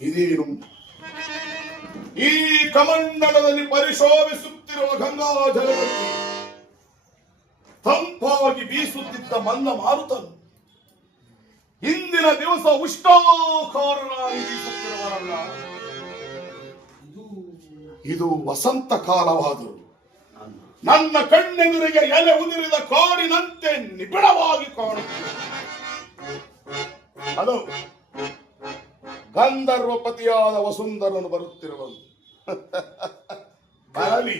ಇದೇನು? ಈ ಕಮಂಡಲದಲ್ಲಿ ಪರಿಶೋಭಿಸುತ್ತಿರುವ ಗಂಗಾಜಲದಲ್ಲಿ ತಂಪಾಗಿ ಬೀಸುತ್ತಿದ್ದ ಮಂದ ಮಾರುತನು. ಇಂದಿನ ದಿವಸ ಉಷ್ಣಾಕಾರನಾಗಿ ಬೀಸುತ್ತಿರುವವರಲ್ಲ ಇದು ವಸಂತ ಕಾಲವಾದರು ನನ್ನ ಕಣ್ಣೆದುರಿಗೆ ಎಲೆ ಉದುರಿದ ಕಾಡಿನಂತೆ ನಿಬಿಡವಾಗಿ ಕಾಣುತ್ತಿದೆ. ಅದು ಗಂಧರ್ವಪತಿಯಾದ ವಸುಂಧರನು ಬರುತ್ತಿರುವನು. ಬರಲಿ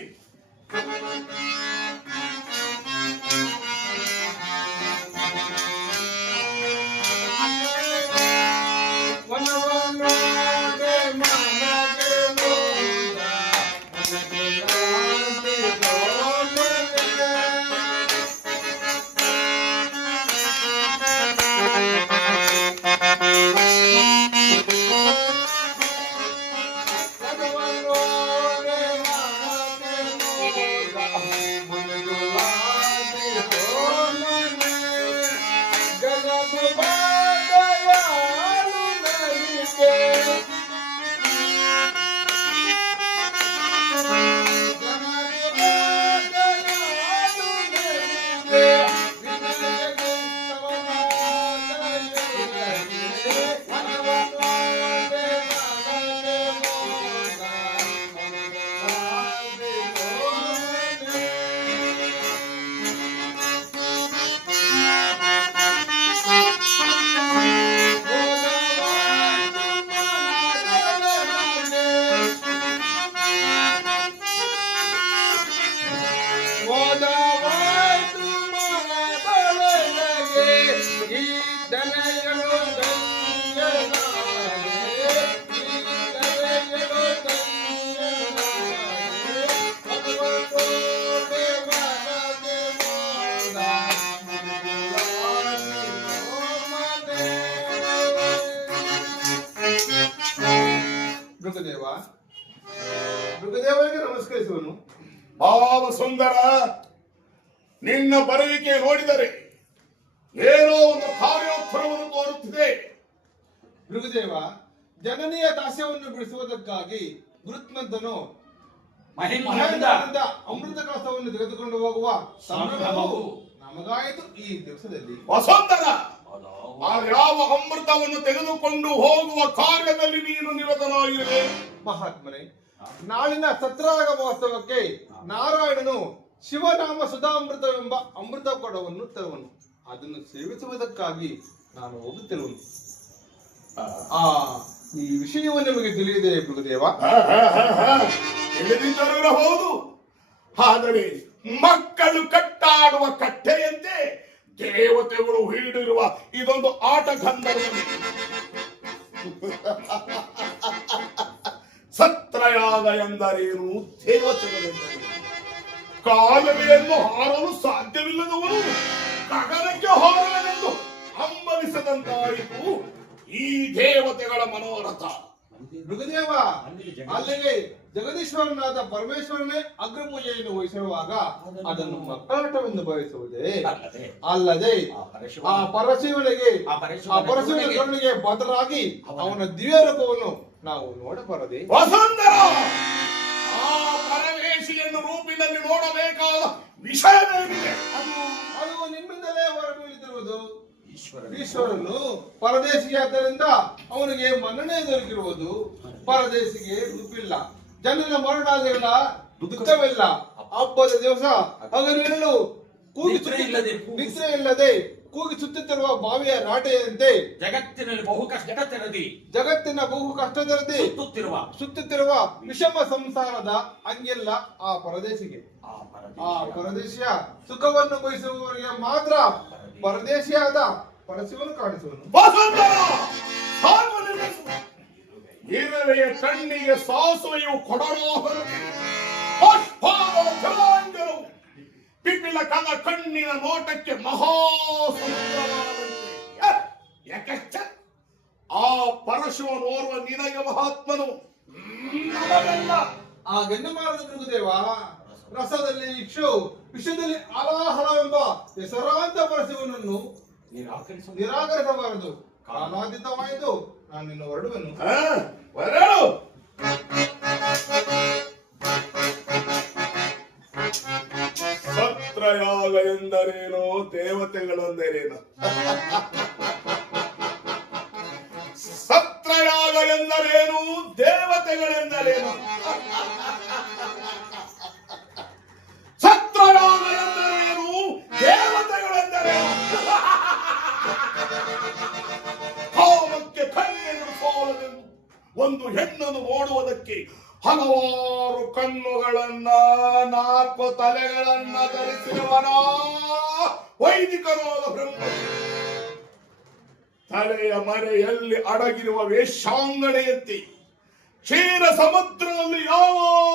ಭಾವ ಸುಂದರ ನಿನ್ನ ಬರುವಿಕೆ ನೋಡಿದರೆ ಏನೋ ಒಂದು ಕಾರ್ಯೋತ್ಸವವನ್ನು ತೋರುತ್ತಿದೆ. ಮೃಗದೇವ ಜನನೀಯ ದಾಸ್ಯವನ್ನು ಬಿಡಿಸುವುದಕ್ಕಾಗಿ ಗುರುತ್ಮಂತನು ಅಮೃತ ಕಳಸವನ್ನು ತೆಗೆದುಕೊಂಡು ಹೋಗುವ ಸಂಭ್ರಮವು ನಮಗಾಯಿತು ಈ ದಿವಸದಲ್ಲಿ. ವಸಂತರ ಆ ಯಾವ ಅಮೃತವನ್ನು ತೆಗೆದುಕೊಂಡು ಹೋಗುವ ಕಾರ್ಯದಲ್ಲಿ ನೀನು ನಿರತನಾಗಿರುವೆ. ಮಹಾತ್ಮನೆ ನಾಳಿನ ಸತ್ರಾಗ ಮಹೋತ್ಸವಕ್ಕೆ ನಾರಾಯಣನು ಶಿವನಾಮ ಸುಧಾಮೃತವೆಂಬ ಅಮೃತ ಕೊಡವನ್ನು ತರುವನು. ಅದನ್ನು ಸೇವಿಸುವುದಕ್ಕಾಗಿ ನಾನು ಹೋಗುತ್ತಿರುವನು. ಆ, ಈ ವಿಷಯವು ನಿಮಗೆ ತಿಳಿಯದೆ ಗುರುದೇವ? ಹೌದು. ಆದರೆ ಮಕ್ಕಳು ಕಟ್ಟಾಡುವ ಕಟ್ಟೆಯಂತೆ ದೇವತೆಗಳು ಹಿಡಿದಿರುವ ಇದೊಂದು ಆಟ ಸತ್ರಯಾಗ ಎಂದರೇನು? ದೇವತೆಗಳೆಂದರೆ ಕಾಲುವೆಯನ್ನು ಹಾರಲು ಸಾಧ್ಯವಿಲ್ಲದವರು ಗಗನಕ್ಕೆ ಹಾರಲೆಂದು ಹಂಬಲಿಸದಂತಾಯಿತು ಈ ದೇವತೆಗಳ ಮನೋರಥ. ಮೃಗದೇವ. ಅಲ್ಲಿಗೆ ಜಗದೀಶ್ವರನಾದ ಪರಮೇಶ್ವರನೇ ಅಗ್ರ ಪೂಜೆಯನ್ನು ವಹಿಸಿರುವಾಗ ಅದನ್ನು ಮಕ್ಕಳಾಟವೆಂದು ಭಾವಿಸುವುದೇ? ಅಲ್ಲದೆ. ಆ ಪರಶಿವನ- ಆ ಪರಶಿವನಿಗೆ ಆ ಪರಶಿವನ ಕರುಣಿಗೆ ಬದಲಾಗಿ ಅವನ ದಿವ್ಯ ರೂಪವನ್ನು ನಾವು ನೋಡಬಾರದೆ? ವಸುಂಧರ! ಆ ಪರಮೇಶಿಯನ್ನು ರೂಪಿನಲ್ಲಿ ನೋಡಬೇಕಾದ ವಿಷಯವೇನಿದೆ? ಅದು ಅದು ನಿಮ್ಮಿಂದಲೇ ಹೊರಬೀಳುತ್ತಿರುವುದು. ಈಶ್ವರನ. ಪರದೇಶಿಯಾದ್ದರಿಂದ ಅವನಿಗೆ ಮನ್ನಣೆ ದೊರಕಿರುವುದು. ಪರದೇಶಿಗೆ ರೂಪಿಲ್ಲ ಜನನ ಮರಣಾದಿಲ್ಲ ದುಃಖವಿಲ್ಲ. ಹಬ್ಬದ ದಿವಸ ಹಗಲು ಕೂಗಿ ನಿದ್ರೆ ಇಲ್ಲದೆ ಕೂಗಿ- ಸುತ್ತಿರುವ ಸುತ್ತುತ್ತಿರುವ ಬಾವಿಯ ರಾಟೆಯಂತೆ ಜಗತ್ತಿನಲ್ಲಿ ಬಹು ಕಷ್ಟ ನದಿ ಜಗತ್ತಿನ ಬಹು ಕಷ್ಟದಲ್ಲಿ ಸುತ್ತುತ್ತಿರುವ. ಸುತ್ತುತ್ತಿರುವ ವಿಷಮ ಸಂಸಾರದ ಹಂಗೆಲ್ಲ ಆ ಪರದೇಶಿಗೆ. ಆ ಆ ಪರದೇಶ ಪರದೇಶಿಯ ಸುಖವನ್ನು ಬಯಸುವವರಿಗೆ ಮಾತ್ರ ಪರದೇಶಿಯಾದ ಪರಶಿವನು ಕಾಣಿಸುವನು. ಹಿರಿಯ ಕಣ್ಣಿಗೆ ಸಾಸುವೆಯು ಕೊಡರೋಹರು ಕಾಲ ಪಿಪಿಲ ಕದ ಕಣ್ಣಿನ ನೋಟಕ್ಕೆ ಮಹಾ ಆ ಯಾಕಷ್ಟ ಆ ಪರಶುವನೋರ್ವ ನಿನಗೆ ಮಹಾತ್ಮನು. ನಮಗಲ್ಲ ಆ ಮಾಡದ ಮೃಗದೇವ ರಸದಲ್ಲಿ ಇಕ್ಷು ವಿಷಯದಲ್ಲಿ ಅಲಾಹಲವೆಂಬ ಹೆಸರಾಂತ ಪರಶಿವನನ್ನು ನಿರಾಕರಿಸು ನಿರಾಕರಿಸಬಾರದು. ಕಾಲಾತೀತವಾಯಿತು. ನಾನು ನಿನ್ನ ಹೊರಡುವೆನು. ಸತ್ರಯಾಗ ಹೊರಡು. ಸತ್ರಯಾಗ ಎಂದರೇನು ದೇವತೆಗಳೆಂದರೇನು? ಸತ್ರಯಾಗ ಎಂದರೇನು ದೇವತೆಗಳೆಂದರೇನು? ಸತ್ರಯಾಗ ಎಂದರೇನು ಸಾಲದೆಂದು ಒಂದು ಹೆಣ್ಣನ್ನು ನೋಡುವುದಕ್ಕೆ ಹಲವಾರು ಕಣ್ಣುಗಳನ್ನ, ನಾಲ್ಕು ತಲೆಗಳನ್ನ ಧರಿಸಿರುವನ ವೈದಿಕರಾದ ಬ್ರಹ್ಮ ತಲೆಯ ಮರೆಯಲ್ಲಿ ಅಡಗಿರುವ ವೇಷಾಂಗಣೆಯಂತೆ ಕ್ಷೀರ ಸಮುದ್ರದಲ್ಲಿ ಯಾವಾಗಲೂ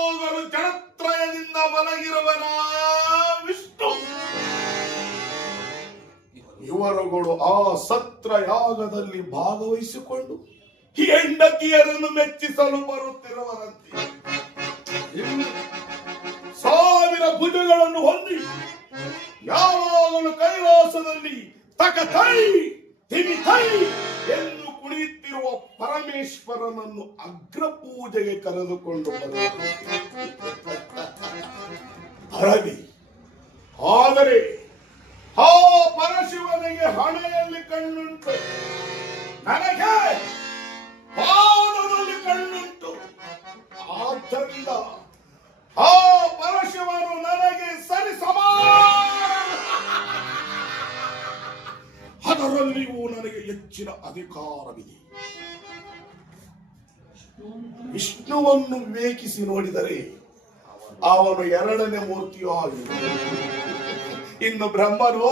ಇವರುಗಳು ಆ ಸತ್ರ ಯಾಗದಲ್ಲಿ ಭಾಗವಹಿಸಿಕೊಂಡು ಹೆಂಡತಿಯರನ್ನು ಮೆಚ್ಚಿಸಲು ಬರುತ್ತಿರುವರಂತೆ. ಸಾವಿರ ಭುಜಗಳನ್ನು ಹೊಂದಿ ಯಾವಾಗಲೂ ಕೈಲಾಸದಲ್ಲಿ ತಕ ತೈ ತಿಮಿ ತೈ ಎಂದು ಕುಣಿಯುತ್ತಿರುವ ಪರಮೇಶ್ವರನನ್ನು ಅಗ್ರ ಪೂಜೆಗೆ ಕರೆದುಕೊಂಡು ಬರುತ್ತಾರೆ. ಆದರೆ ಆ ಪರಶಿವನಿಗೆ ಹಣೆಯಲ್ಲಿ ಕಣ್ಣುಂಟು. ನನಗೆ ಪಾದದಲ್ಲಿ ಕಣ್ಣುಂಟು. ಆದ್ದರಿಂದ ಆ ಪರಶಿವನು ನನಗೆ ಸರಿ ಅದರಲ್ಲಿಯೂ ನನಗೆ ಹೆಚ್ಚಿನ ಅಧಿಕಾರವಿದೆ. ವಿಷ್ಣುವನ್ನು ವಿವೇಕಿಸಿ ನೋಡಿದರೆ ಅವನು ಎರಡನೇ ಮೂರ್ತಿಯೂ ಆಗಿದೆ ಇನ್ನು ಬ್ರಹ್ಮರು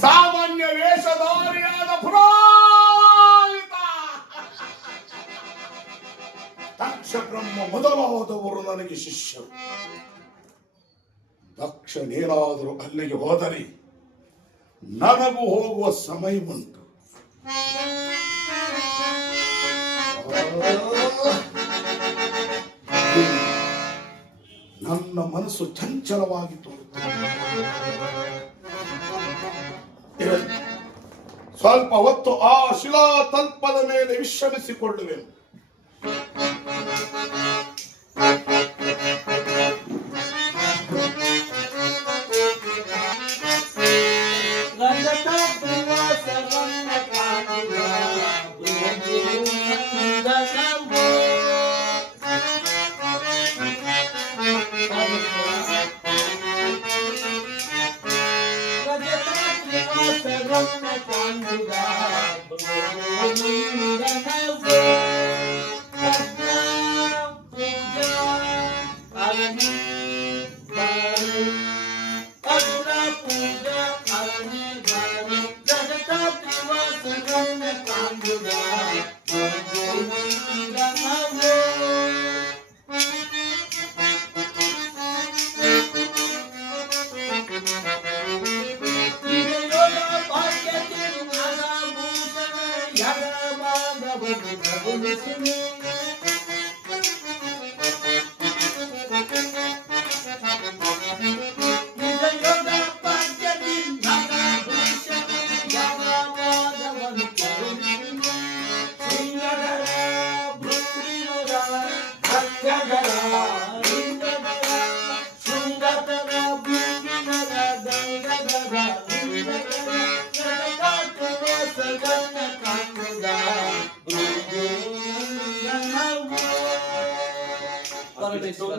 ಸಾಮಾನ್ಯ ವೇಷಧಾರಿಯಾದ ಪುರಾಯಿತ ದಕ್ಷ ಬ್ರಹ್ಮ ಮೊದಲಾದವರು ನನಗೆ ಶಿಷ್ಯರು. ದಕ್ಷನೇನಾದರೂ ಅಲ್ಲಿಗೆ ಹೋದರೆ ನನಗೂ ಹೋಗುವ ಸಮಯ ಬಂತು. ನನ್ನ ಮನಸ್ಸು ಚಂಚಲವಾಗಿ ತೋರುತ್ತದೆ. ಸ್ವಲ್ಪ ಹೊತ್ತು ಆ ಶಿಲಾ ತಲ್ಪದ ಮೇಲೆ ವಿಶ್ರಮಿಸಿಕೊಳ್ಳುವೆನು. I'm gonna find you, God. I'm.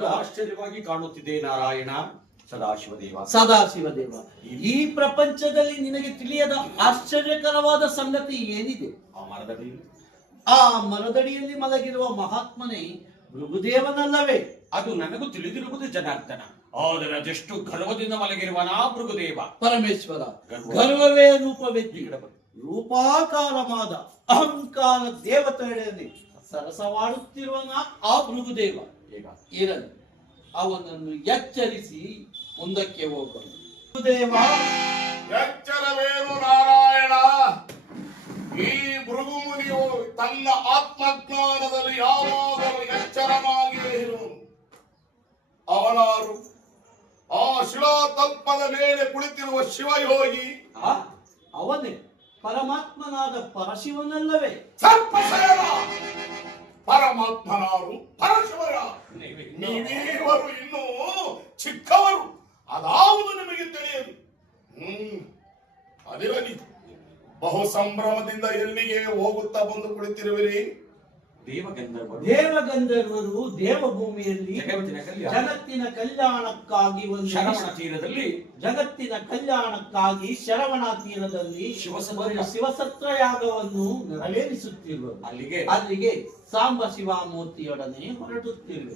ಆಶ್ಚರ್ಯವಾಗಿ ಕಾಣುತ್ತಿದೆ ನಾರಾಯಣ ಸದಾಶಿವದೇವ. ಸದಾಶಿವದೇವ. ಈ ಪ್ರಪಂಚದಲ್ಲಿ ನಿನಗೆ ತಿಳಿಯದ ಆಶ್ಚರ್ಯಕರವಾದ ಸಂಗತಿ ಏನಿದೆ? ಆ ಆ ಮರದಡಿಯಲ್ಲಿ ಮಲಗಿರುವ ಮಹಾತ್ಮನೇ ಮೃಗುದೇವನಲ್ಲವೇ? ಅದು ನನಗೂ ತಿಳಿದಿರುವುದು ಜನಾರ್ದನ. ಆದರೆ ಅದೆಷ್ಟು ಗರ್ವದಿಂದ ಮಲಗಿರುವನ ಮೃಗುದೇವ? ಪರಮೇಶ್ವರ ಗರ್ವ. ಗರ್ವವೇ ರೂಪವೆತ್ತಿ. ಬನ್ನಿ. ರೂಪಾಕಾರವಾದ ಅಹಂಕಾರ ದೇವತೆಗಳಲ್ಲಿ ಸರಸವಾಡುತ್ತಿರುವನ ಆ ಭೃಗುದೇವ ಈಗ ಇರಲಿ. ಅವನನ್ನು ಎಚ್ಚರಿಸಿ ಮುಂದಕ್ಕೆ ಹೋಗಲು ಎಚ್ಚರವೇನು ನಾರಾಯಣ? ಈ ಭೃಗುಮುನಿಯು ತನ್ನ ಆತ್ಮಜ್ಞಾನದಲ್ಲಿ ಯಾವಾಗಲೂ ಎಚ್ಚರನಾಗಿಯೇ ಅವನಾರು ಆ ಶಿಲಾತಲ್ಪದ ಮೇಲೆ ಕುಳಿತಿರುವ ಶಿವಯೋಗಿ ಅವನೇ ಪರಮಾತ್ಮನಾದ ಪರಶಿವನಲ್ಲವೇ? ಸರ್ಪಶಯನ! ಪರಮಾತ್ಮನಾರು ಪರಶಿವರ ನೀವೀವರು ಇನ್ನೂ ಚಿಕ್ಕವರು. ಅದಾವುದು ನಿಮಗೆ ತಿಳಿಯದು. ಹ್ಮ್. ಅದಿರಲಿ. ಬಹು ಸಂಭ್ರಮದಿಂದ ಎಲ್ಲಿಗೆ ಹೋಗುತ್ತಾ ಬಂದು ಕುಳಿತಿರುವಿರಿ? ದೇವಗಂಧರ್ವರು. ದೇವಗಂಧರ್ವರು ದೇವಭೂಮಿಯಲ್ಲಿ ಜಗತ್ತಿನ ಕಲ್ಯಾಣಕ್ಕಾಗಿ ಒಂದು ಶರವಣ ತೀರದಲ್ಲಿ ಜಗತ್ತಿನ ಕಲ್ಯಾಣಕ್ಕಾಗಿ ಶರವಣ ತೀರದಲ್ಲಿ ಶಿವಸತ್ರಯಾಗವನ್ನು ಯಾಗವನ್ನು ನೆರವೇರಿಸುತ್ತಿರುವ ಅಲ್ಲಿಗೆ ಅಲ್ಲಿಗೆ ಸಾಂಬ ಶಿವಮೂರ್ತಿಯೊಡನೆ ಹೊರಟುತ್ತಿರುವೆ